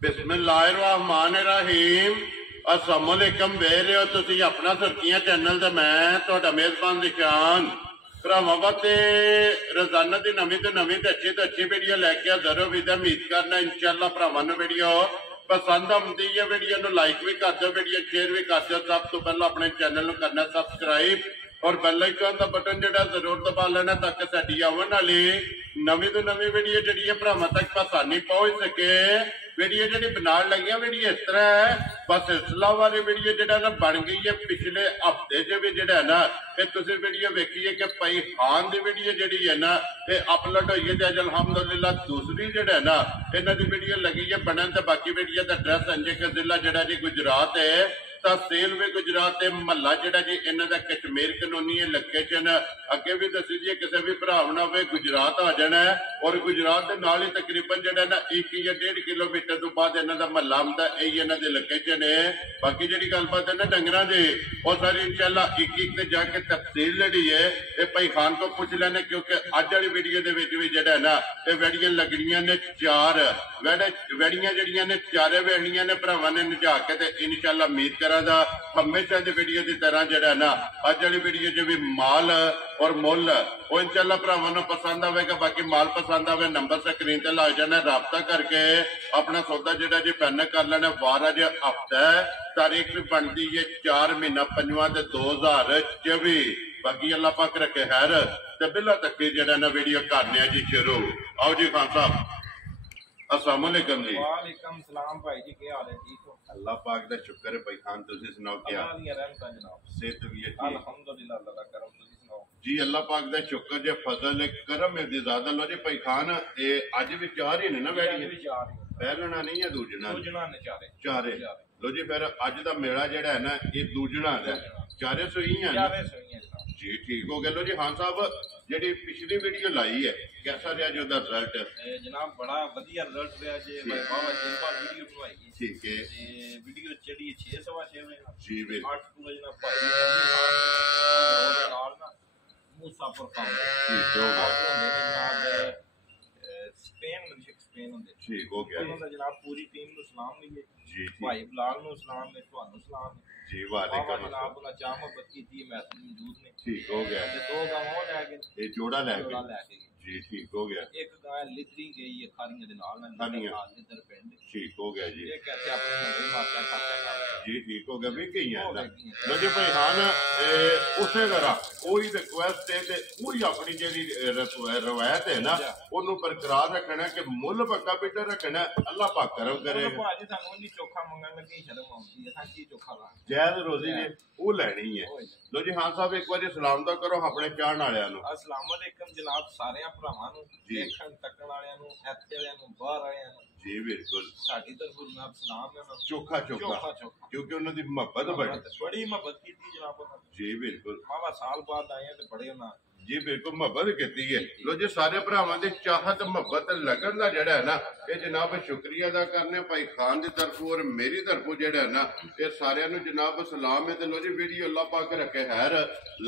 बिस्मिल्लाहिर्रहमानिर्रहीम। अस्सलामुअलैकुम। वेख रहे हो तुसी अपना सुर्खियां चैनल ते मैं तुहाडा मेजबान निशान भरावां वास्ते रोजाना की नवीं तो अच्छी वीडियो लैके हाजिर हो। उम्मीद करना इंशाअल्लाह भरावां नूं वीडियो पसंद आउंदी है। वीडियो नूं लाइक भी कर दो, वीडियो शेयर भी कर दो। सब तो पहला अपने चैनल नूं करना सब्सक्राइब और बेल आइकन का बटन जो जरूर दबा लेना ताकि साडी आने वाली नवीं तो नवीं वीडियो जी भरावां तक आसानी पहुंच सके। वीडियो जी बना लगी वीडियो इस तरह है, बस सिलसिला वाली वीडियो जो ना बन गई है। पिछले हफ्ते च भी जो ना ये तुम वीडियो वेखी है कि भाई खान की वीडियो जी है ना ये अपलोड हुई है। अज अलहमदुलिल्लाह दूसरी जो है ना इन्हों की वीडियो लगी है बनन। तो बाकी वीडियो का एड्रैस अंजे के जिला जोड़ा जी गुजरात है, तहसील भी गुजरात है, महला जोड़ा जी इन्हों का कश्मीर कलोनी है लोकेशन। अगे भी दसी जी किसी भी भरा ना हो गुजरात आ जाना है और गुजरात के नाल ही तकरीबन जो ना 1 या 1.5 किलोमीटर तो बाद इन्हों का महला आता, यही इन्हों की लोकेशन है। बाकी जी गलबात है ना डंगर की वो सारी इंशाअल्लाह एक जाके तहसील जी है ये भाई खान को पूछ लेने, क्योंकि अज वाली वीडियो के भी जो है ना ये वेड़ियां लगनियां ने 4 वेड़ियां जड़ियां ने 4 वेड़ियां ने भरावां ने नचा के इंशाअल्लाह उम्मीद करा हमेशा की वीडियो की तरह जो है ना अज वाली वीडियो च भी माल और मुल वो इंशाअल्लाह भरावां नूं पसंद आवेगा। बाकी माल पसंद आवे नंबर स्क्रीन ते लग जाना, राबता करके अपना सौदा जो जी पैन कर लेना। वार अज हफ्ता है, तारीख भी बनती है 4 महीना 5 ते 2024। बाकी अल्लाह पाक रखे खैर ते बिला तक जो ना वीडियो करने जी शुरू। आओ जी खान साहब अस्सलाम वालेकुम जी। वालेकुम सलाम भाई जी, क्या हाल है? ठीक हो? अल्लाह पाक दा शुक्र है भाई खान, तुसी सुनाओ क्या अल्लाह दी रहमत जनाब। सेहत भी है? अल्हम्दुलिल्लाह अल्लाह दा करम। तुसी सुनाओ जी अल्लाह पाक दा शुक्र जे फजल है करम है दी ज़्यादा। लो जी भाई खान ये अज भी 4 ही ने ना बैठियां, पहलना नहीं है दूजना ने चारे। लो जी फिर अज दा मेला जेड़ा है ना ये दूजना दा 4 सोई है जी। ठीक हो गया। लो जी खान साहब जी पिछली वीडियो लाई है कैसा रहा जो रिजल्ट? जनाब बड़ा वधिया रिजल्ट रहा जी। मैं बाबा शेरपा वीडियो बनवाई। ठीक है वीडियो चढ़ी 6:15 जी बिल 8 जनाब भाई नाल ना मूसापुर काम ठीक हो गया। जनाब स्पेन होंदे ठीक हो गया उन्होंने जनाब पूरी टीम नु सलाम भी है जी। भाई बिलाल नु सलाम है, तुहानू सलाम है जी। वालेकुम जनाब उन्हें चाह मोहब्बत की थी महसूस मौजूद ने। ठीक हो गया। 2 गावां लै गए, ये जोड़ा लै जोड़ा गए लै के जी। ठीक हो गया। एक गाय लिदरी गई है खारियां दे नाल लिदर पिंड। ठीक हो गया जी। ये कहते अपने नंबर मारता खाता जी। ठीक हो गया भी कई है ना। लो जी भाई खान उसे तरह कोई रिक्वेस्ट है ते कोई अपनी जेडी रवायत है ना ओनू बरकरार रखना कि मुल पक्का पिटा रखना। अल्लाह पाक करम करे। भाजी सानू नहीं चोखा मंगन लगी शर्म आउंदी है, सा की चोखा ला जैद रोजी ने वो लैनी है। लो जी खान साहब एक बार सलाम तो करो अपने चाहण वालियां नू। अस्सलाम वालेकुम जनाब सारे भरावां नू, देखण तकण वालियां नू, इत्थे वालियां नू, बाहर वालियां नू जी बिल्कुल साडी तरफों जनाब सलाम है। चोखा चोखा क्योंकि उन्होंने मोहब्बत बड़ी मोहब्बत की जनाब जी बिल्कुल। मावा साल बाद आए ते बड़े उन्हें जी बिल्कुल मोहब्बत की है। लो जी सारे भरावां दी चाहत मोहब्बत लगन दा जेड़ा है ना ये जनाब शुक्रिया अदा करने भाई खान की तरफों और मेरी तरफों जेड़ा है ना ये सारे नू जनाब सलाम है। तो लो जी वीडियो अल्लाह पाक रखे खैर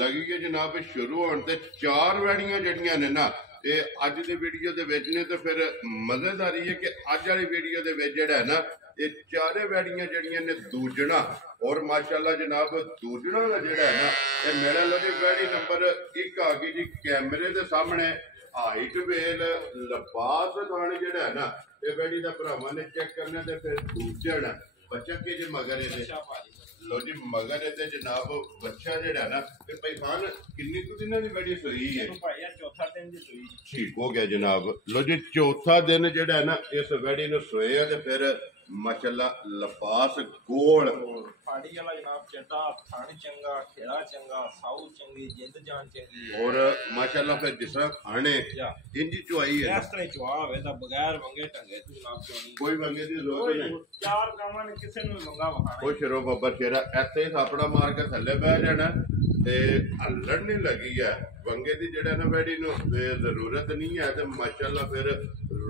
लगी है जनाब शुरू होने ते 4 वैड़ियां जड़ियां ने ना ये अज दे वीडियो दे विच ने। तो फिर मजेदारी है कि अज वाली वीडियो दे विच जेड़ा है ना ये 4 वैड़ियां जड़ियां ने दूजना और माशाअल्लाह जनाब दूजना का जेड़ा है ना ये मेरा लो जी वैड़ी नंबर 1 आ गई जी कैमरे दे सामने। हाइट वेल लबास खाने जेड़ा है ना ये वैड़ी दा भरावां ने चेक करना ते फिर दूजण बच्चा के जे मगर लो जी मगर ये जनाब बच्चा जेड़ा ना ते भाई खान किन्नी कुछ दिनां दी वैड़ी सोई है? चौथा दिन दी सोई। ठीक हो गया जनाब। लो जी चौथा दिन जेड़ा है ना इस वैड़ी नू सोए ते फिर माशाअल्लाह लबास गोल फाड़ी वाला जनाब चड्डा थान चंगा, खेड़ा चंगा, साऊ चंगी, जिंद जान चंगी और माशाअल्लाह फिर जिस तरह खाने इंजी चुआई है इस तरह चुआ होवे ता बगैर वंगे टंगे तू जनाब चोनी कोई वंगे दी जरूरत नहीं। 4 गावां ने किसे नु वंगा वहाना खुश रहो बब्बर शेरा ऐसे ही थापड़ा मार के थल्ले बह जाना ते हल्लड़ नहीं लगी है वंगे दी जेड़ा ना वैड़ी नु जरूरत नहीं है। ते माशाअल्लाह फिर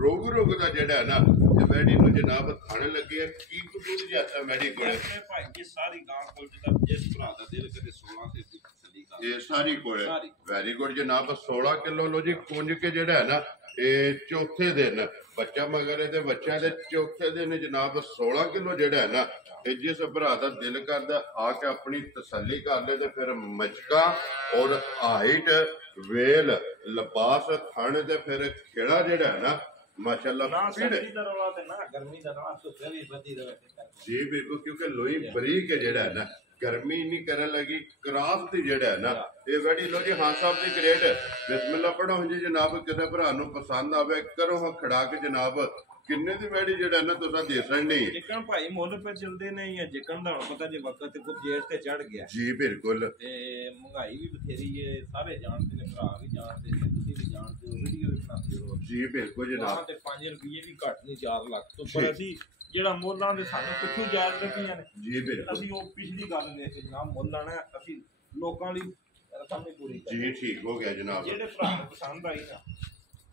रोग दा जेड़ा है ना ये वैड़ी नु जनाब खाने लगे की दूध जाता वैड़ी कोले भाई जी सारी गांव कोल जिस भरा दा दिल करे 16 से तसल्ली कर ਇਹ ਸਾਰੀ ਕੋਲ ਸਾਰੀ। ਵੈਰੀ ਗੁੱਡ ਜਨਾਬ 16 ਕਿਲੋ ਲੋ ਜੀ ਕੁੰਜ ਕੇ ਜਿਹੜਾ ਹੈ ਨਾ ਇਹ ਚੌਥੇ ਦਿਨ ਬੱਚਾ ਮਗਰ ਇਹਦੇ ਬੱਚਿਆਂ ਦੇ ਚੌਥੇ ਦਿਨ ਜਨਾਬ 16 ਕਿਲੋ ਜਿਹੜਾ ਹੈ ਨਾ ਇਹ ਜਿਸ ਭਰਾ ਦਾ ਦਿਲ ਕਰਦਾ ਆ ਕੇ ਆਪਣੀ ਤਸੱਲੀ ਕਰ ਲੈ ਤੇ ਫਿਰ ਮਚਕਾ ਔਰ ਹਾਈਟ ਵੇਲ ਲਿਬਾਸ ਥਣ ਤੇ ਫਿਰ ਖੇੜਾ ਜਿਹੜਾ ਹੈ ਨਾ ਮਾਸ਼ਾਅੱਲਾ ਨਾ ਪੀੜ ਸਰਦੀ ਦਾ ਰੌਲਾ ਤੇ ਨਾ ਗਰਮੀ ਦਾ ਰੌਲਾ ਧੁੱਪੇ ਵੀ ਵਧੀ ਰਵੇ ਜੀ ਬਿਲਕੁਲ ਕਿਉਂਕਿ ਲੋਈ ਬਰੀਕ ਹੈ ਜਿਹੜਾ ਹੈ ਨਾ ਗਰਮੀ ਨਹੀਂ ਕਰਨ ਲੱਗੀ ਕਰਾਫਟ ਜਿਹੜਾ ਹੈ ਨਾ ਇਹ ਵੜੀ ਲੋ ਜੀ ਹਾਂ ਸਾਹਿਬ ਦੀ ਗ੍ਰੇਡ ਬਿਸਮਿਲ੍ਲਾ ਪੜੋ ਜੀ ਜਨਾਬ ਕਿਸੇ ਭਰਾ ਨੂੰ ਪਸੰਦ ਆਵੇ ਕਰੋ ਹਾਂ ਖੜਾ ਕੇ ਜਨਾਬ ਕਿੰਨੇ ਦੀ ਵੜੀ ਜਿਹੜਾ ਨਾ ਤੁਸੀਂ ਦੇਸਣ ਨਹੀਂ ਜਿੱਕਣ ਭਾਈ ਮੁੱਲ ਪੇ ਚਲਦੇ ਨਹੀਂ ਆ ਜਿੱਕਣ ਦਾ ਹੁਣ ਪਤਾ ਜੇ ਵਕਤ ਤੇ ਕੁਝ ਜੇਠ ਤੇ ਚੜ ਗਿਆ ਜੀ ਬਿਲਕੁਲ ਤੇ ਮਹਿੰਗਾਈ ਵੀ ਬਥੇਰੀ ਏ ਸਾਰੇ ਜਾਣਦੇ ਨੇ ਭਰਾ ਵੀ ਜਾਣਦੇ ਨੇ ਤੁਸੀਂ ਵੀ ਜਾਣਦੇ ਹੋ ਵੀਡੀਓ ਵੀ ਬਣਾਉਂਦੇ ਹੋ ਜੀ ਬਿਲਕੁਲ ਜਨਾਬ ਤੇ 5 ਰੁਪਏ ਵੀ ਘੱਟ ਨਹੀਂ 4 ਲੱਖ ਤੋਂ ਪਰ ਅਸੀਂ ਜਿਹੜਾ ਮੁੱਲਾਂ ਦੇ ਸਾਨੂੰ ਕਿੱਥੋਂ ਜਾਇਜ਼ ਲੱਗੀਆਂ ਨੇ ਜੀ ਬਿਲਕੁਲ ਅਸੀਂ ਉਹ ਪਿਛਲੀ ਗੱਲ ਦੇ ਕੇ ਜਨਾਬ ਮੁੱਲ ਲਾਣਾ ਅਸੀਂ ਲੋਕਾਂ ਲਈ ਰਕਮ ਨਹੀਂ ਪੂਰੀ ਕਰਨੀ ਜੀ ਠੀਕ ਹੋ ਗਿਆ ਜਨਾਬ ਜਿਹੜੇ ਭਰਾ ਨੂੰ ਪਸੰਦ ਆਈ ਨਾ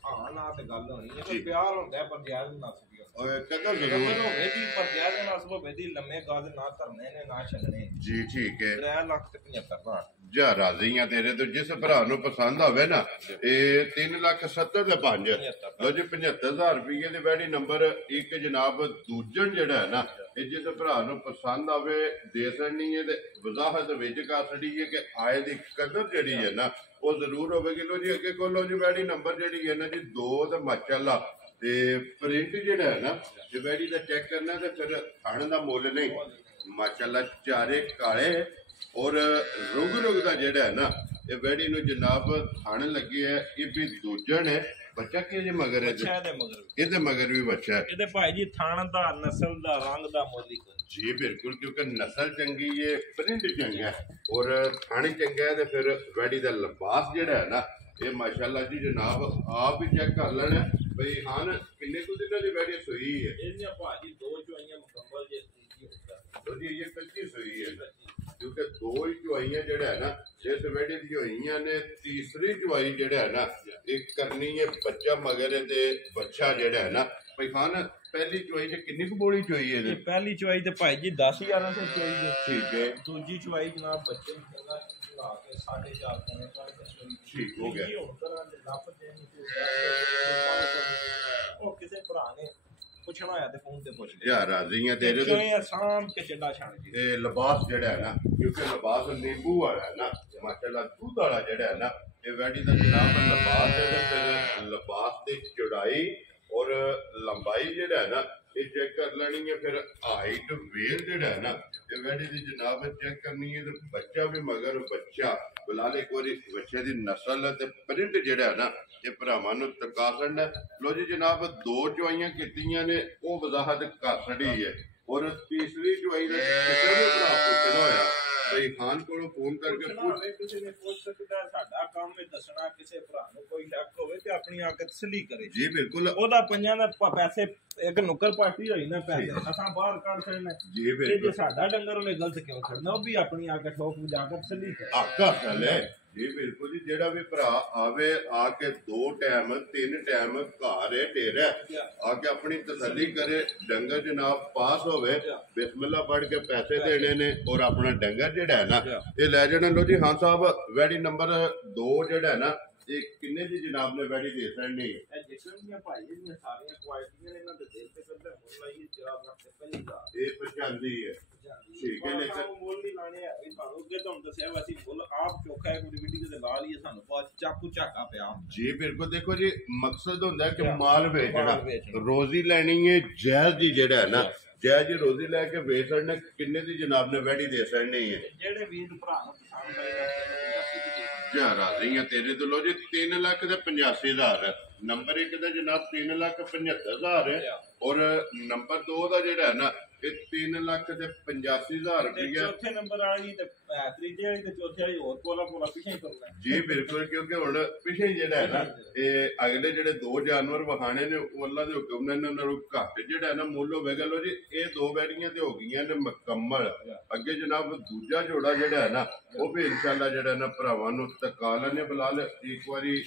ਹਾਂ ਨਾ ਤੇ ਗੱਲ ਹੋਣੀ ਹੈ ਕੋਈ ਪਿਆਰ ਹੁੰਦਾ ਪਰ ਜਾਇਜ਼ ਨਾ ਸਕੀ ਓਏ ਕਦੋਂ ਕਦਰ ਜ਼ਰੂਰ ਹੋਵੇ ਦੀ ਪਰ ਜਾਇਜ਼ ਨਾ ਸਭ ਬੇਦੀ ਲੰਮੇ ਗਾਜ਼ ਨਾ ਧਰਨੇ ਨੇ ਨਾ ਛੱਡਣੇ ਜੀ ਠੀਕ ਹੈ 3 ਲੱਖ ਤੇ 75 ਜਾ ਰਾਜ਼ੀ ਆ ਤੇਰੇ ਤੋਂ ਜਿਸ ਭਰਾ ਨੂੰ ਪਸੰਦ ਆਵੇ ਨਾ ਇਹ 3,70,000 ਦੇ 5 ਲੋ ਜੀ 75,000 ਰੁਪਏ ਦੀ ਵੈਡੀ ਨੰਬਰ 1 ਜਨਾਬ ਦੂਜਣ ਜਿਹੜਾ ਹੈ ਨਾ ਇਹ ਜਿਸ ਭਰਾ ਨੂੰ ਪਸੰਦ ਆਵੇ ਦੇ ਸਕਣੀ ਹੈ ਤੇ ਵਜ਼ਾਹਤ ਵਿੱਚ ਕਰ ਛੜੀ ਹੈ ਕਿ ਆਏ ਦੀ ਕਦਰ ਜਿਹੜੀ ਹੈ ਨਾ ਉਹ ਜ਼ਰੂਰ ਹੋਵੇਗੀ ਲੋ ਜੀ ਅੱਗੇ ਕੋਲ ਲੋ ਜੀ ਵੈਡੀ ਨੰਬਰ ਜਿਹੜੀ ਹੈ ਨਾ ਜੀ 2 ਤੇ ਮਾਸ਼ਾਅੱਲਾ ਤੇ ਪ੍ਰਿੰਟ ਜਿਹੜਾ ਹੈ ਨਾ ਜੇ ਵੈਡੀ ਦਾ ਚੈੱਕ ਕਰਨਾ ਤੇ ਫਿਰ ਥਣ ਦਾ ਮੁੱਲ ਨਹੀਂ ਮਾਸ਼ਾਅੱਲਾ ਚਾਰੇ ਕਾਲੇ ਔਰ ਰੁਗ ਦਾ ਜਿਹੜਾ ਹੈ ਨਾ ਇਹ ਵੈੜੀ ਨੂੰ ਜਨਾਬ ਥਣ ਲੱਗੇ ਹੈ ਇਹ ਵੀ ਦੂਜਣ ਹੈ ਬੱਚਾ ਕਿ ਜੇ ਮਗਰ ਹੈ ਇਹਦੇ ਮਗਰ ਵੀ ਬੱਚਾ ਹੈ ਇਹਦੇ ਭਾਈ ਜੀ ਥਣ ਦਾ ਨਸਲ ਦਾ ਰੰਗ ਦਾ ਮੁੱਲ ਹੀ ਕੋਈ ਜੀ ਬਿਲਕੁਲ ਕਿਉਂਕਿ ਨਸਲ ਚੰਗੀ ਹੈ ਪ੍ਰਿੰਟ ਚੰਗਾ ਹੈ ਔਰ ਥਣ ਚੰਗਾ ਹੈ ਤੇ ਫਿਰ ਵੈੜੀ ਦਾ ਲਿਬਾਸ ਜਿਹੜਾ ਹੈ ਨਾ ਇਹ ਮਾਸ਼ਾਅੱਲਾ ਜੀ ਜਨਾਬ ਆਪ ਵੀ ਚੈੱਕ ਕਰ ਲੈਣਾ ਬਈ ਹਾਂ ਕਿੰਨੇ ਕੁ ਦਿਨਾਂ ਦੀ ਵੈੜੀ ਸੋਈ ਹੈ ਇਹਦੀਆਂ ਭਾਜੀ 2 ਚੁਆਈਆਂ ਮੁਕੰਮਲ ਜੇ ਜੀ ਇਹ ਕੱਚੀ ਸੋਈ ਹੈ ਕਿਉਂਕਿ 2 ਹੀ ਚੁਆਈਆਂ ਜਿਹੜਾ ਹੈ ਨਾ ਇਸ ਵੈੜੀ ਦੀ ਹੋਈਆਂ ਨੇ ਤੀਸਰੀ ਚੁਆਈ ਜਿਹੜਾ ਹੈ ਨਾ ਇਹ ਕਰਨੀ ਹੈ ਬੱਚਾ ਮਗਰ ਤੇ ਬੱਚਾ ਜਿਹੜਾ ਹੈ ਨਾ ਭਈ ਖਾਨ ਪਹਿਲੀ ਚੁਆਈ ਚ ਕਿੰਨੀ ਕੁ ਬੋਲੀ ਚੁਆਈ ਹੈ ਇਹ ਪਹਿਲੀ ਚੁਆਈ ਤੇ ਭਾਈ ਜੀ 10,000 ਤੋਂ ਚੁਆਈ ਹੈ ਠੀਕ ਹੈ ਦੂਜੀ ਚੁਆਈ ਜਨਾਬ ਬੱਚੇ ਨੂੰ ਕਹਿੰਦਾ ਲਾ ਕੇ 4.5 ਪੌਣੇ 5 ਠੀਕ ਹੋ ਗਿਆ ਉਹ ਕਿਸੇ ਭਰਾ ਨੇ ਪੁੱਛਣਾ ਹੋਇਆ ਤੇ ਫੋਨ ਤੇ ਪੁੱਛ ਲਿਆ ਯਾਰ ਰਾਜ਼ੀਆਂ ਤੇਰੇ ਤੋਂ ਇਹ ਆਸਾਨ ਕੇ ਚੱਡਾ ਛੱਡ ਜੀ ਇਹ ਲਿਬਾਸ ਜਿਹੜਾ ਹੈ ਨਾ ਕਿਉਂਕਿ ਲਿਬਾਸ ਨਿੰਬੂ ਵਾਲਾ ਹੈ ਨਾ ਮਾਸ਼ਾਅੱਲਾ ਦੁੱਧ ਵਾਲਾ ਜਿਹੜਾ ਹੈ ਨਾ ਇਹ ਵੈਡੀ ਦਾ ਜਨਾਬ ਲਿਬਾਸ ਹੈ ਤੇ ਫਿਰ ਲਿਬਾਸ ਦੀ ਚੌੜਾਈ ਔਰ ਲੰਬਾਈ ਜਿਹੜਾ ਹੈ ਨਾ ਇਹ ਚੈੱਕ ਕਰ ਲੈਣੀ ਹੈ ਫਿਰ ਹਾਈਟ ਵੇਲ ਜਿਹੜਾ ਹੈ ਨਾ ਇਹ ਵੈਡੀ ਦੀ ਜਨਾਬ ਚੈੱਕ ਕਰਨੀ ਹੈ ਤੇ ਬੱਚਾ ਵੀ ਮਗਰ ਬੱਚਾ ਬੁਲਾ ਲੈ ਕੋਈ ਬੱਚੇ ਦੀ ਨਸਲ ਤੇ ਪ੍ਰਿੰਟ ਜਿਹੜਾ ਹੈ ਨਾ ਇਹ ਭਰਾਵਾਂ ਨੂੰ ਤਕਾ ਕਰਨਾ ਲੋ ਜੀ ਜਨਾਬ 2 ਚੁਆਈਆਂ ਕੀਤੀਆਂ ਨੇ ਉਹ ਵਜ਼ਾਹਤ ਕਰ ਛੜੀ ਹੈ ਔਰ ਤੀਸਰੀ ਚੁਆਈ ਦਾ ਕਿਸੇ ਵੀ ਭਰਾ ਪੁੱਛਣਾ ਹੋਇਆ ਬਈ ਖਾਨ ਕੋਲੋਂ ਫੋਨ ਕਰਕੇ ਪੁੱਛ ਕਿਸੇ ਨੇ ਪੁੱਛ ਸਕਦਾ ਸਾਡਾ ਕੰਮ ਹੈ ਦੱਸਣਾ ਕਿਸੇ ਭਰਾ ਨੂੰ ਕੋਈ ਸ਼ੱਕ ਹੋਵੇ ਤੇ ਆਪਣੀ ਆ ਕੇ ਤਸੱਲੀ ਕਰੇ ਜੀ ਬਿਲਕੁਲ ਉਹਦਾ ਪੰਜਾਂ ਦਾ ਪੈਸੇ ਇੱਕ ਨੁੱਕਰ ਪਾਰਟੀ ਹੋਈ ਨਾ ਪੈਸੇ ਅਸਾਂ ਬਾਹਰ ਕੱਢ ਸਕਦੇ ਜੀ ਜੇ ਬਿਲਕੁਲ ਸਾਡਾ ਡੰਗਰ ਉਹਨੇ ਗਲਤ ਕਿਉਂ ਖੜਨਾ ਉਹ ਵੀ ਆਪਣੀ ਆ ਕੇ ਠੋਕ ਵਜਾ ਕੇ ਤਸੱਲੀ ਕਰੇ ਆਕਾ ਚਲੇ ਜੀ ਬਿਲਕੁਲ ਜੀ ਜਿਹੜਾ ਵੀ ਭਰਾ ਆਵੇ ਆ ਕੇ 2 ਟਾਈਮ 3 ਟਾਈਮ ਘਰ ਹੈ ਡੇਰਾ ਆ ਕੇ ਆਪਣੀ ਤਸੱਲੀ ਕਰੇ ਡੰਗਰ ਜਨਾਬ ਪਾਸ ਹੋਵੇ ਬਿਸਮਿਲ੍ਲਾ ਪੜ ਕੇ ਪੈਸੇ ਦੇਣੇ ਨੇ ਔਰ ਆਪਣਾ ਡੰਗਰ ਜਿਹੜਾ ਹੈ ਨਾ ਇਹ ਲੈ ਜਾਣਾ ਲੋ ਜੀ ਹਾਂ ਸਾਹਿਬ ਵੈਡੀ ਨੰਬਰ 2 ਜਿਹੜਾ ਹੈ ਨਾ ਇਹ ਕਿੰਨੇ ਦੀ ਜਨਾਬ ਨੇ ਵੈਡੀ ਦੇ ਸਕਣੀ ਇਹ ਜਿਸਮ ਦੀਆਂ ਭਾਈ ਦੀਆਂ ਸਾਰੀਆਂ ਕੁਆਲਿਟੀਆਂ ਨੇ ਇਹਨਾਂ ਦੇ ਦਿਲ ਤੇ ਕਰਦਾ ਮੁੱਲ ਆਈ 4 ਲੱਖ ਤੇ 50,000 ਇਹ 95 ਹੈ ਠੀਕ ਹੈ ਲੇਕਿਨ ਮੁੱਲ ਨਹੀਂ ਲਾਣੇ ਆ ਇਹ ਤੁਹਾਨੂੰ ਅੱਗੇ ਤੁਹਾਨੂੰ ਦੱਸਿਆ ਵਾ ਅਸੀਂ ਮੁੱਲ ਆਪ ਚੋਖਾ ਹੈ ਕੋਈ ਵੀਡੀਓ ਤੇ ਲਾ ਲਈਏ ਸਾਨੂੰ ਬਹੁਤ ਚਾਕੂ ਝਾਕਾ ਪਿਆ ਜੀ ਬਿਲਕੁਲ ਦੇਖੋ ਜੀ ਮਕਸਦ ਹੁੰਦਾ ਕਿ ਮਾਲ ਵੇਚਣਾ ਰੋਜ਼ੀ ਲੈਣੀ ਹੈ ਜਾਇਜ਼ ਦੀ ਜਿਹੜਾ ਹੈ ਨਾ ਜਾਇਜ਼ ਰੋਜ਼ੀ ਲੈ ਕੇ ਵੇਚਣ ਕਿੰਨੇ ਦੀ ਜਨਾਬ ਨੇ ਵੈਡੀ ਦੇ ਸਕਣੀ ਹੈ ਜਿਹੜੇ ਵੀਰ ਭਰਾ ਨੂੰ ਪਸੰਦ ਆਏ ਜਾ ਰਾਜ਼ੀ ਆ ਤੇਰੇ ਤੋਂ ਲੋ ਜੀ 3,85,000 ਨੰਬਰ 1 ਦਾ ਜਨਾਬ 3,75,000 ਹੈ ਔਰ ਨੰਬਰ 2 ਦਾ ਜਿਹੜਾ ਹੈ ਨਾ ਇਹ 3,85,000 ਰੁਪਇਆ ਚੌਥੇ ਨੰਬਰ ਵਾਲੀ ਤੇ ਤੀਜੇ ਵਾਲੀ ਤੇ ਚੌਥੇ ਵਾਲੀ ਹੋਰ ਪੋਲਾ ਪਿੱਛੇ ਹੀ ਕਰਨਾ ਜੀ ਬਿਲਕੁਲ ਕਿਉਂਕਿ ਹੁਣ ਪਿੱਛੇ ਜਿਹੜਾ ਹੈ ਨਾ ਇਹ ਅਗਲੇ ਜਿਹੜੇ 2 ਜਾਨਵਰ ਵਹਾਣੇ ਨੇ ਉਹ ਅੱਲਾ ਦੇ ਹੁਕਮ ਨਾਲ ਇਹਨਾਂ ਨੂੰ ਘੱਟ ਜਿਹੜਾ ਹੈ ਨਾ ਮੁੱਲ ਹੋਵੇਗਾ ਲੋ ਜੀ ਇਹ 2 ਬੈੜੀਆਂ ਤੇ ਹੋ ਗਈਆਂ ਨੇ ਮੁਕੰਮਲ ਅੱਗੇ ਜਨਾਬ ਦੂਜਾ ਜੋੜਾ ਜਿਹੜਾ ਹੈ ਨਾ ਉਹ ਵੀ ਇਨਸ਼ਾਅੱਲਾ ਜਿਹੜਾ ਨਾ ਭਰਾਵਾਂ ਨੂੰ ਤਕਾ ਲੈਣੇ ਬਲਾਲ ਇੱਕ ਵਾਰੀ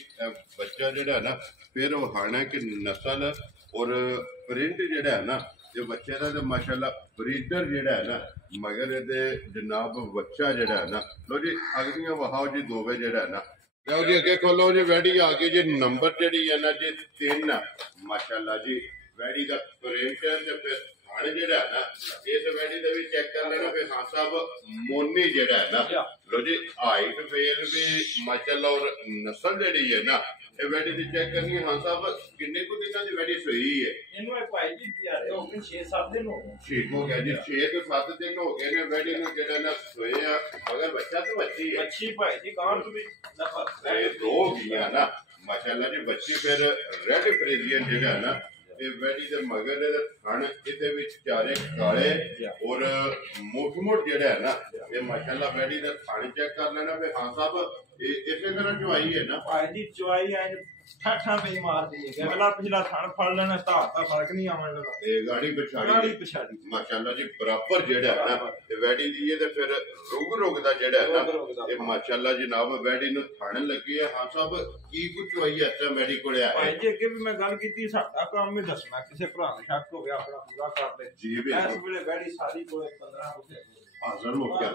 ਬੱਚਾ ਜਿਹੜਾ ਹੈ ਨਾ ਫਿਰ ਉਹ ਹਾਣਾ ਕਿ ਨਸਲ ਔਰ ਪ੍ਰਿੰਟ ਜਿਹੜਾ ਹੈ ਨਾ ਇਹ ਬੱਚੇ ਦਾ ਤੇ ਮਾਸ਼ਾਅੱਲਾ ਬਰੀਡਰ ਜਿਹੜਾ ਹੈ ਨਾ ਮਗਰ ਇਹਦੇ ਜਨਾਬ ਬੱਚਾ ਜਿਹੜਾ ਹੈ ਨਾ ਲੋ ਜੀ ਅਗਲੀਆਂ ਵਹਾਓ ਜੀ ਦੋਵੇਂ ਜਿਹੜਾ ਹੈ ਨਾ ਲਓ ਜੀ ਅੱਗੇ ਖੋਲੋ ਜੀ ਵੈੜੀ ਆ ਗਈ ਜੀ ਨੰਬਰ ਜਿਹੜੀ ਹੈ ਨਾ ਜੀ 3 ਮਾਸ਼ਾਅੱਲਾ ਜੀ ਵੈੜੀ ਦਾ ਪ੍ਰਿੰਟ ਤੇ ਫਿਰ ਥਣ ਜਿਹੜਾ ਹੈ ਨਾ ਇਸ ਵੈੜੀ ਦਾ ਵੀ ਚੈੱਕ ਕਰ ਲੈਣਾ ਫਿਰ ਹਾਂ ਸਾਹਿਬ ਮੋਨੀ ਜਿਹੜਾ ਹੈ ਨਾ ਲੋ ਜੀ ਹਾਈਟ ਵੇਲ ਵੀ ਮਾਸ਼ਾਅੱਲਾ ਔਰ ਨਸਲ ਜਿਹੜੀ ਹੈ ਨਾ ਇਹ ਵੈੜੀ ਦੀ ਚੈੱਕ ਕਰਨੀ ਹਾਂ ਸਾਹਿਬ ਕਿੰਨੇ ਕੁ ਦਿਨਾਂ ਦੀ ਵੈੜੀ ਸੋਈ ਹੈ ਇਹਨੂੰ ਇਹ ਭਾਈ ਜੀ ਯਾਰ ਉਹ 6-7 ਦਿਨ ਹੋ ਗਏ ਠੀਕ ਹੋ ਗਿਆ ਜੀ 6 ਤੋਂ 7 ਦਿਨ ਹੋ ਗਏ ਨੇ ਵੈੜੀ ਨੂੰ ਜਿਹੜਾ ਨਾ ਸੋਏ ਆ ਮਗਰ ਬੱਚਾ ਤਾਂ ਬੱਚੀ ਹੈ ਬੱਚੀ ਭਾਈ ਜੀ ਗਾਂ ਤੋਂ ਵੀ ਨਫਰ ਇਹ ਦੋ ਗਿਆ ਨਾ ਮਾਸ਼ਾਅੱਲਾ ਜੀ ਬੱਚੀ ਫਿਰ ਰੈਡ ਫਰੀਜ਼ੀਅਨ ਜਿਹੜਾ ਹੈ ਨਾ ਇਹ ਵੈੜੀ ਦੇ ਮਗਰ ਦੇ ਥਣ ਇਹਦੇ ਵਿੱਚ ਚਾਰੇ ਕਾਲੇ ਔਰ ਮੋਟ ਜਿਹੜਾ ਹੈ ਨਾ ਇਹ ਮਾਸ਼ਾਅੱਲਾ ਵੈੜੀ ਦਾ ਥਣ ਚੈੱਕ ਕਰ ਲੈਣਾ ਫਿਰ ਹਾਂ ਸਾਹਿਬ ਇਹ ਇਸੇ ਤਰ੍ਹਾਂ ਚੁਆਈ ਹੈ ਨਾ ਭਾਈ ਜੀ ਚੁਆਈ ਐ ਠਾਠਾਂ ਪਈ ਮਾਰਦੀ ਹੈ ਅਗਲਾ ਪਿਛਲਾ ਥਣ ਫੜ ਲੈਣਾ ਧਾਰ ਦਾ ਫਰਕ ਨਹੀਂ ਆਉਣ ਲੱਗਾ ਇਹ ਗਾੜੀ ਪਛਾੜੀ ਮਾਸ਼ਾਅੱਲਾ ਜੀ ਬਰਾਬਰ ਜਿਹੜਾ ਹੈ ਨਾ ਇਹ ਵੈੜੀ ਦੀ ਇਹ ਤੇ ਫਿਰ ਰੁਗ ਦਾ ਜਿਹੜਾ ਹੈ ਨਾ ਇਹ ਮਾਸ਼ਾਅੱਲਾ ਜਨਾਬ ਵੈੜੀ ਨੂੰ ਥਣ ਲੱਗੇ ਹਾਂ ਸਾਹਿਬ ਕੀ ਕੁ ਚੁਆਈ ਹੈ ਤਾਂ ਵੈੜੀ ਕੋਲੇ ਆਇਆ ਭਾਈ ਜੀ ਅੱਗੇ ਵੀ ਮੈਂ ਗੱਲ ਕੀਤੀ ਸਾਡਾ ਕੰਮ ਹੀ ਦੱਸਣਾ ਕਿਸੇ ਭਰਾ ਨੂੰ ਸ਼ੱਕ ਹੋਵੇ ਆਪਣਾ ਪੂਰਾ ਕਰ ਲੈ ਜੀ ਵੀ ਇਸ ਵੇਲੇ ਵੈੜੀ ਸਾਰੀ ਕੋਲੇ 15 ਹੋ ਹਾਜ਼ਰ ਹੋ ਗਿਆ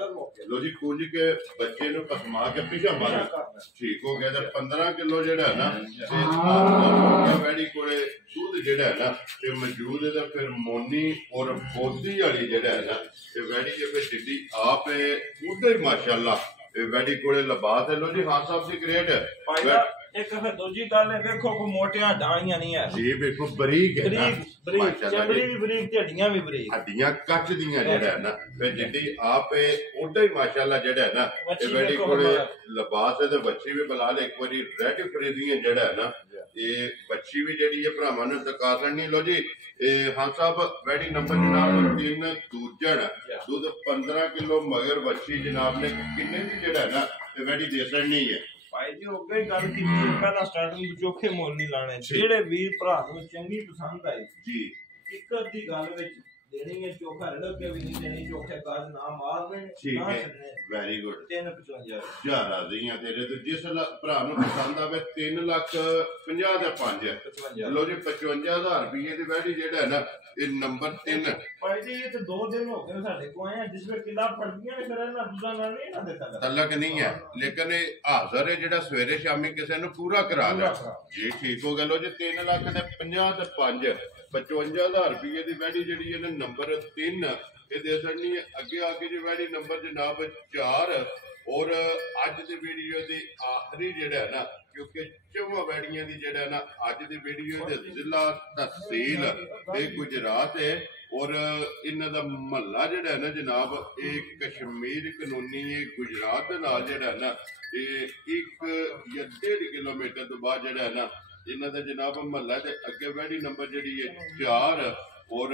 ਲੋ ਜੀ ਕੁਝ ਕੇ ਬੱਚੇ ਨੂੰ ਪਸਮਾ ਕੇ ਪਿਛਾ ਮਾਰ ਠੀਕ ਹੋ ਗਿਆ ਤੇ 15 ਕਿਲੋ ਜਿਹੜਾ ਨਾ ਤੇ ਆ ਵੈੜੀ ਕੋਲੇ ਦੁੱਧ ਜਿਹੜਾ ਹੈ ਨਾ ਤੇ ਮੌਜੂਦ ਹੈ ਤਾਂ ਫਿਰ ਮੋਨੀ ਔਰ ਬੋਦੀ ਵਾਲੀ ਜਿਹੜਾ ਹੈ ਨਾ ਤੇ ਵੈੜੀ ਜੇ ਫਿਰ ਜਿੱਡੀ ਆਪ ਹੈ ਉਹਦਾ ਹੀ ਮਾਸ਼ਾਅੱਲਾ ਇਹ ਵੈੜੀ ਕੋਲੇ ਲਬਾਸ ਹੈ ਲੋ ਜੀ ਹਾਂ ਸਾਹਿਬ ਦੀ ਗ੍ਰੇਡ ਇੱਕ ਫਿਰ ਦੂਜੀ ਗੱਲ ਹੈ ਵੇਖੋ ਕੋ ਮੋਟੀਆਂ ਡਾਈਆਂ ਨਹੀਂ ਹੈ ਜੀ ਵੇਖੋ ਬਰੀਕ ਹੈ ਨਾ ਬਰੀਕ ਚਮੜੀ ਵੀ ਬਰੀਕ ਤੇ ਹੱਡੀਆਂ ਵੀ ਬਰੀਕ ਹੱਡੀਆਂ ਕੱਚ ਦੀਆਂ ਜਿਹੜਾ ਹੈ ਨਾ ਫਿਰ ਜਿੱਡੀ ਆਪ ਹੈ ਉਹਦਾ ਹੀ ਮਾਸ਼ਾਅੱਲਾ ਜਿਹੜਾ ਹੈ ਨਾ ਇਹ ਵੈੜੀ ਕੋਲੇ ਲਿਬਾਸ ਹੈ ਤੇ ਬੱਚੀ ਵੀ ਬੁਲਾ ਲੈ ਇੱਕ ਵਾਰੀ ਰੈਡ ਫਰੀਜ਼ੀਅਨ ਜਿਹੜਾ ਹੈ ਨਾ ਇਹ ਬੱਚੀ ਵੀ ਜਿਹੜੀ ਹੈ ਭਰਾਵਾਂ ਨੂੰ ਦਿਖਾ ਲੈਣੀ ਲੋ ਜੀ ਇਹ ਹਾਂ ਸਾਹਿਬ ਵੈੜੀ ਨੰਬਰ ਜਨਾਬ 3 ਦੂਜਣ ਦੁੱਧ 15 ਕਿਲੋ ਮਗਰ ਬੱਚੀ ਜਨਾਬ ਨੇ ਕਿੰਨੇ ਦੀ ਜਿਹੜਾ ਹੈ ਨਾ ਇਹ ਵੈੜੀ ਦੇ ਸਕਣੀ ਹੈ ਭਾਈ ਜੀ ਉਹ ਗਈ ਗੱਲ ਕੀਤੀ ਪਹਿਲਾਂ ਸਟਾਰਟਿੰਗ ਚੋਖੇ ਮੁੱਲ ਨਹੀਂ ਲਾਣੇ ਜਿਹੜੇ ਵੀਰ ਭਰਾ ਨੂੰ ਚੰਗੀ ਪਸੰਦ ਆਈ ਜੀ ਇੱਕ ਅੱਧੀ ਗੱਲ ਵਿੱਚ ਦੇਣੀ ਹੈ ਚੋਖਾ ਰੜ ਕੇ ਵੀ ਨਹੀਂ ਦੇਣੀ ਚੋਖੇ ਕਾਜ ਨਾ ਮਾਰਨੇ ਠੀਕ ਹੈ ਵੈਰੀ ਗੁੱਡ 355 ਜਾ ਰਾਜ਼ੀਆਂ ਤੇਰੇ ਤੇ ਜਿਸ ਭਰਾ ਨੂੰ ਪਸੰਦ ਆਵੇ 3,50,000 ਦੇ 5 ਲੋ ਜੀ 55,000 ਰੁਪਏ ਦੀ ਵੈੜੀ ਜਿਹੜਾ ਹੈ ਨਾ ਇਹ ਨੰਬਰ 3 ਭਾਈ ਜੀ ਇਹ ਤੇ 2 ਦਿਨ ਹੋ ਗਏ ਸਾਡੇ ਕੋਲ ਆਏ ਜਿਸ ਵੇ ਕਿਲਾ ਪੜਦੀਆਂ ਨੇ ਫਿਰ ਨਾ ਦੂਜਾ ਨਾਲ ਨਹੀਂ ਨਾ ਦੇਤਾ ਤਲਕ ਨਹੀਂ ਹੈ ਲੇਕਿਨ ਇਹ ਹਾਜ਼ਰ ਹੈ ਜਿਹੜਾ ਸਵੇਰੇ ਸ਼ਾਮੀ ਕਿਸੇ ਨੂੰ ਪੂਰਾ ਕਰਾ ਲੈ ਜੀ ਠੀਕ ਹੋ ਗਿਆ ਲੋ ਜੀ 3,50,000 ਤੇ 5 55,000 ਰੁਪਏ ਦੀ ਵੈੜੀ ਜਿਹੜੀ ਹੈ ਨਾ ਨੰਬਰ 3 ਇਹ ਦੇ ਸਕਣੀ ਹੈ ਅੱਗੇ ਆ ਕੇ ਜੀ ਵੈੜੀ ਨੰਬਰ ਜਨਾਬ 4 ਔਰ ਅੱਜ ਦੀ ਵੀਡੀਓ ਦੀ ਆਖਰੀ ਜਿਹੜਾ ਹੈ ਨਾ ਕਿਉਂਕਿ ਚੌਵਾਂ ਵੈੜੀਆਂ ਦੀ ਜਿਹੜਾ ਨਾ ਅੱਜ ਦੀ ਵੀਡੀਓ ਦੇ ਜ਼ਿਲ੍ਹਾ ਤਹਿਸੀਲ ਤੇ ਗੁਜਰਾਤ ਹੈ ਔਰ ਇਹਨਾਂ ਦਾ ਮਹੱਲਾ ਜਿਹੜਾ ਹੈ ਨਾ ਜਨਾਬ ਇਹ ਕਸ਼ਮੀਰ ਕਾਨੂੰਨੀ ਹੈ ਗੁਜਰਾਤ ਦੇ ਨਾਲ ਜਿਹੜਾ ਹੈ ਨਾ ਇਹ 1 ਜਾਂ 1.5 ਕਿਲੋਮੀਟਰ ਤੋਂ ਬਾਅਦ ਜਿਹੜਾ ਹੈ ਨਾ ਇਹਨਾਂ ਦਾ ਜਨਾਬ ਮਹੱਲਾ ਦੇ ਅੱਗੇ ਵੈੜੀ ਨੰਬਰ ਜਿਹੜੀ ਹੈ 4 ਔਰ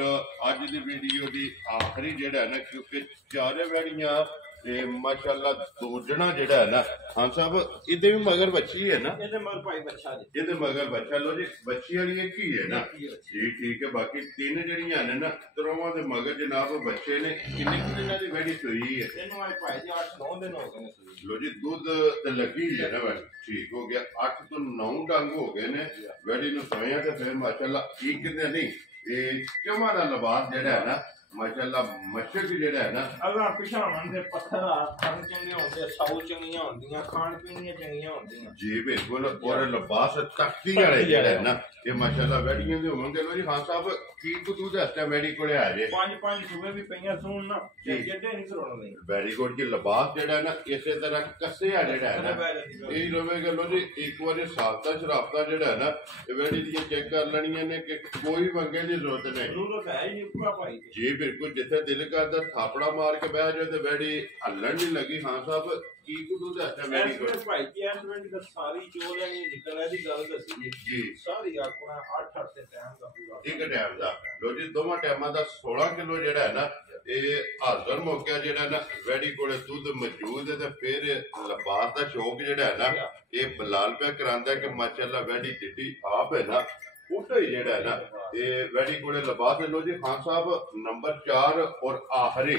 ਅੱਜ ਦੀ ਵੀਡੀਓ ਦੀ ਆਖਰੀ ਜਿਹੜਾ ਹੈ ਨਾ ਕਿਉਂਕਿ ਚਾਰੇ ਵੈੜੀਆਂ ਤੇ ਮਾਸ਼ਾਅੱਲਾ ਦੋਜਣਾ ਜਿਹੜਾ ਹੈ ਨਾ ਹਾਂ ਸਾਹਿਬ ਇਹਦੇ ਵੀ ਮਗਰ ਬੱਚੀ ਹੈ ਨਾ ਇਹਦੇ ਮਗਰ ਭਾਈ ਬੱਚਾ ਜੀ ਇਹਦੇ ਮਗਰ ਬੱਚਾ ਲੋ ਜੀ ਬੱਚੀ ਵਾਲੀ ਇੱਕ ਹੀ ਹੈ ਨਾ ਜੀ ਠੀਕ ਹੈ ਬਾਕੀ ਤਿੰਨ ਜਿਹੜੀਆਂ ਨੇ ਨਾ ਦੋਵਾਂ ਦੇ ਮਗਰ ਜਨਾਬ ਬੱਚੇ ਨੇ ਕਿੰਨੇ ਦਿਨਾਂ ਦੀ ਵੈੜੀ ਸੋਈ ਹੈ ਇਹਨੂੰ ਆਏ ਭਾਈ ਜੀ 8-9 ਦਿਨ ਹੋ ਗਏ ਨੇ ਸੋਈ ਲੋ ਜੀ ਦੁੱਧ ਤੇ ਲੱਗੀ ਹੈ ਨਾ ਵੈੜੀ ਠੀਕ ਹੋ ਗਿਆ 8 ਤੋਂ 9 ਡੰਗ ਹੋ ਗਏ ਨੇ ਵੈੜੀ ਨੂੰ ਸੋਇਆ ਤੇ ਫਿਰ ਮਾਸ਼ਾਅੱਲਾ ਇੱਕ ਦਿਨ ਨਹੀਂ ਇਹ ਚਮਾ ਦਾ ਲਿਬਾਸ ਜਿਹੜਾ ਹੈ ਨਾ ਮਾਸ਼ਾਅੱਲਾ ਮਸ਼ਕ ਜਿਹੜਾ ਹੈ ਨਾ ਅਗਾ ਪਿਛਾਵਣ ਦੇ ਪੱਥਰ ਖਾਣ ਚੰਗੇ ਹੁੰਦੇ ਸਾਊ ਚੰਗੀਆਂ ਹੁੰਦੀਆਂ ਖਾਣ ਪੀਣੀਆਂ ਚੰਗੀਆਂ ਹੁੰਦੀਆਂ ਜੀ ਬਿਲਕੁਲ ਔਰ ਲਿਬਾਸ ਤਖਤੀ ਵਾਲੇ ਜਿਹੜਾ ਹੈ ਨਾ ਇਹ ਮਾਸ਼ਾਅੱਲਾ ਵੈੜੀਆਂ ਦੇ ਹੋਣਗੇ ਲੋ ਜੀ ਹਾਂ ਸਾਹਿਬ ਕੀ ਕੁ ਦੁੱਧ ਹਸਤਾ ਵੈੜੀ ਕੋਲੇ ਆ ਜੇ 5 ਸੂਬੇ ਵੀ ਪਈਆਂ ਸੁਣ ਨਾ ਜਿੱਡੇ ਨਹੀਂ ਕਰਾਉਣਾ ਨਹੀਂ ਵੈਰੀ ਗੁੱਡ ਜੀ ਲਿਬਾਸ ਜਿਹੜਾ ਹੈ ਨਾ ਇਸੇ ਤਰ੍ਹਾਂ ਕੱਸਿਆ ਜਿਹੜਾ ਹੈ ਨਾ ਇਹ ਰਵੇਗਾ ਲੋ ਜੀ ਇੱਕ ਵਾਰੀ ਸਾਫਤਾ ਸ਼ਰਾਫਤਾ ਜਿਹੜਾ ਹੈ ਨਾ ਇਹ ਵੈੜੀ ਦੀਆਂ ਚੈੱਕ ਕਰ ਲੈਣੀਆਂ ਨੇ ਕਿ ਕੋਈ ਮੰਗੇ ਦੀ ਜ਼ਰੂਰਤ ਨਹੀਂ ਜ਼ਰੂਰਤ ਹੈ ਹੀ ਨਹੀਂ ਪੂਰਾ ਭਾਈ ਜੀ ਬਿਲਕੁਲ ਜਿੱਥੇ ਦਿਲ ਕਰਦਾ ਥਾਪੜਾ ਮਾਰ ਕੇ ਬਹਿ ਜਾਓ ਤੇ ਵੈੜੀ ਹੱਲਣ ਨਹੀਂ ਲੱਗੀ ਹਾਂ ਸਾਹਿਬ ਕੀ ਕੁ ਦੁੱਧ ਹਸਤਾ ਵੈੜੀ ਕੋਲ ਭਾਈ ਜੀ ਇਸ ਵੇਲੇ ਦੀ ਸਾਰੀ ਚੋਲ ਨਹੀਂ ਨਿਕਲ ਦੀ ਗੱਲ ਦੱਸੀ ਜੀ ਸਾਰੀ ਆਪਣਾ 8 ਤੇ ਟਾਈਮ ਦਾ ਪੂਰਾ ਇੱਕ ਟਾਈਮ ਦਾ ਲੋ ਜੀ ਦੋਵਾਂ ਟਾਈਮਾਂ ਦਾ 16 ਕਿਲੋ ਜਿਹੜਾ ਹੈ ਨਾ ਇਹ ਹਾਜ਼ਰ ਮੌਕਿਆ ਜਿਹੜਾ ਨਾ ਵੈੜੀ ਕੋਲੇ ਦੁੱਧ ਮੌਜੂਦ ਹੈ ਤੇ ਫਿਰ ਲਿਬਾਸ ਦਾ ਸ਼ੌਕ ਜਿਹੜਾ ਹੈ ਨਾ ਇਹ ਬਲਾਲ ਪਿਆ ਕਰਾਂਦਾ ਕਿ ਮਾਸ਼ਾਅੱਲਾ ਵੈੜੀ ਜਿੱਡੀ ਆਪ ਹੈ ਨਾ ਉਹਦਾ ਹੀ ਜਿਹੜਾ ਹੈ ਨਾ ਇਹ ਵੈੜੀ ਕੋਲੇ ਲਿਬਾਸ ਲੋ ਜੀ ਹਾਂ ਸਾਹਿਬ ਨੰਬਰ 4 ਔਰ ਆਖਰੀ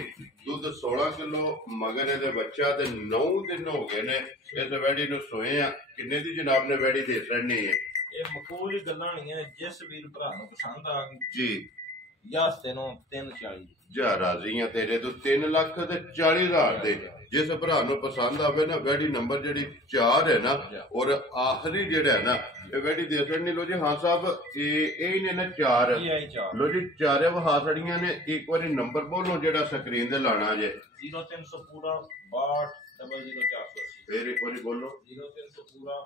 ਦੁੱਧ 16 ਕਿਲੋ ਮਗਰ ਇਹਦੇ ਬੱਚਾ ਤੇ 9 ਦਿਨ ਹੋ ਗਏ ਨੇ ਇਸ ਵੈੜੀ ਨੂੰ ਸੋਏ ਆ ਕਿੰਨੇ ਦੀ ਜਨਾਬ ਨੇ ਵੈੜੀ ਦੇ ਛੱਡਣੀ ਹੈ ਇਹ ਮਕਬੂਲ ਗੱਲਾਂ ਨਹੀਂ ਜਿਸ ਵੀਰ ਭਰਾ ਨੂੰ ਪਸੰਦ ਆ ਗਈ ਜੀ ਯਸ ਤੈਨੂੰ 340 ਜਾ ਰਾਜ਼ੀਆਂ ਤੇਰੇ ਤੋਂ 3,40,000 ਦੇ। ਜਿਸ ਭਰਾ ਨੂੰ ਪਸੰਦ ਆਵੇ ਨਾ ਵੈਡੀ ਨੰਬਰ ਜਿਹੜੀ 4 ਹੈ ਨਾ ਔਰ ਆਖਰੀ ਜਿਹੜਾ ਹੈ ਨਾ ਇਹ ਵੈਡੀ ਦੇ ਸਕਣੀ। ਲੋ ਜੀ ਹਾਂ ਸਾਹਿਬ ਇਹ ਨੇ ਨਾ 4 ਲੋ ਜੀ 4 ਵਹਾ ਛੜੀਆਂ ਨੇ। ਇੱਕ ਵਾਰੀ ਨੰਬਰ ਬੋਲੋ ਜਿਹੜਾ ਸਕਰੀਨ ਤੇ ਲਾਣਾ ਜੇ। 0300 ਪੂਰਾ 62000480। ਫਿਰ ਇੱਕ ਵਾਰੀ ਬੋਲੋ 0300 ਪੂਰਾ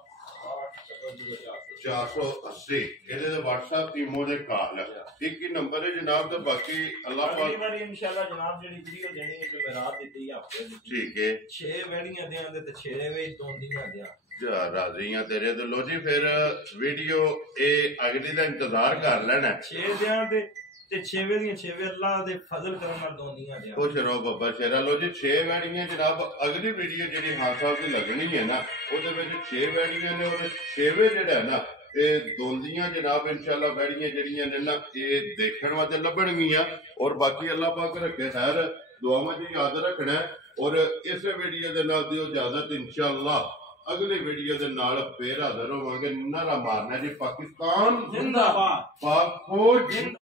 62000480। 480 ਇਹਦੇ ਤੇ WhatsApp ਈਮੋ ਦੇ ਕਾਲ ਇੱਕ ਹੀ ਨੰਬਰ ਹੈ ਜਨਾਬ। ਤੇ ਬਾਕੀ ਅੱਲਾਹ ਪਾਕ ਅਗਲੀ ਵਾਰੀ ਇਨਸ਼ਾਅੱਲਾ ਜਨਾਬ ਜਿਹੜੀ ਵੀਡੀਓ ਦੇਣੀ ਹੈ ਜੋ ਰਾਤ ਦਿੱਤੀ ਹਫਤੇ ਦੀ ਠੀਕ ਹੈ 6 ਵੈੜੀਆਂ ਦੇਾਂਗੇ ਤੇ 6 ਵੇ ਦੋਂਦੀਆਂ ਦਿਆਂ ਜਾ ਰਾਜ਼ੀਆਂ ਤੇਰੇ ਤੇ। ਲੋ ਜੀ ਫਿਰ ਵੀਡੀਓ ਇਹ ਅਗਲੀ ਦਾ ਇੰਤਜ਼ਾਰ ਕਰ ਲੈਣਾ 6 ਦਿਆਂ ਤੇ 6 ਵੇ ਦੀਆਂ 6 ਵੇ ਅੱਲਾਹ ਦੇ ਫਜ਼ਲ ਕਰਨ ਨਾਲ ਦੋਂਦੀਆਂ ਦਿਆਂ। ਖੁਸ਼ ਰਹੋ ਬੱਬਾ ਸ਼ੇਰਾ। ਲੋ ਜੀ 6 ਵੈੜੀਆਂ ਜਨਾਬ। ਅਗਲੀ ਵੀਡੀਓ ਜਿਹੜੀ ਹਾਂ ਸਾਹਿਬ ਦੀ ਲੱਗਣੀ ਹੈ ਨਾ ਉਹਦੇ ਵਿੱਚ 6 ਵੈੜੀਆਂ ਨੇ ਔਰ 6ਵੇਂ ਜਿਹੜਾ ਹੈ ਨਾ ਇਹ ਦੋਂਦੀਆਂ ਜਨਾਬ ਇਨਸ਼ਾਅੱਲਾ ਵੈੜੀਆਂ ਜਿਹੜੀਆਂ ਨੇ ਨਾ ਇਹ ਦੇਖਣ ਵਾਸਤੇ ਲੱਭਣਗੀਆਂ। ਔਰ ਬਾਕੀ ਅੱਲਾਹ ਪਾਕ ਰੱਖੇ ਖੈਰ ਦੁਆਵਾਂ 'ਚ ਯਾਦ ਰੱਖਣਾ। ਔਰ ਇਸੇ ਵੀਡੀਓ ਦੇ ਨਾਲ ਦਿਓ ਇਜਾਜ਼ਤ। ਇਨਸ਼ਾਅੱਲਾ ਅਗਲੀ ਵੀਡੀਓ ਦੇ ਨਾਲ ਫੇਰ ਹਾਜ਼ਰ ਹੋਵਾਂਗੇ। ਨਾਰਾ ਮਾਰਨਾ ਜੀ ਪਾਕਿਸਤਾਨ ਜ਼ਿੰਦਾਬਾਦ, ਪਾਕ ਫੌਜ।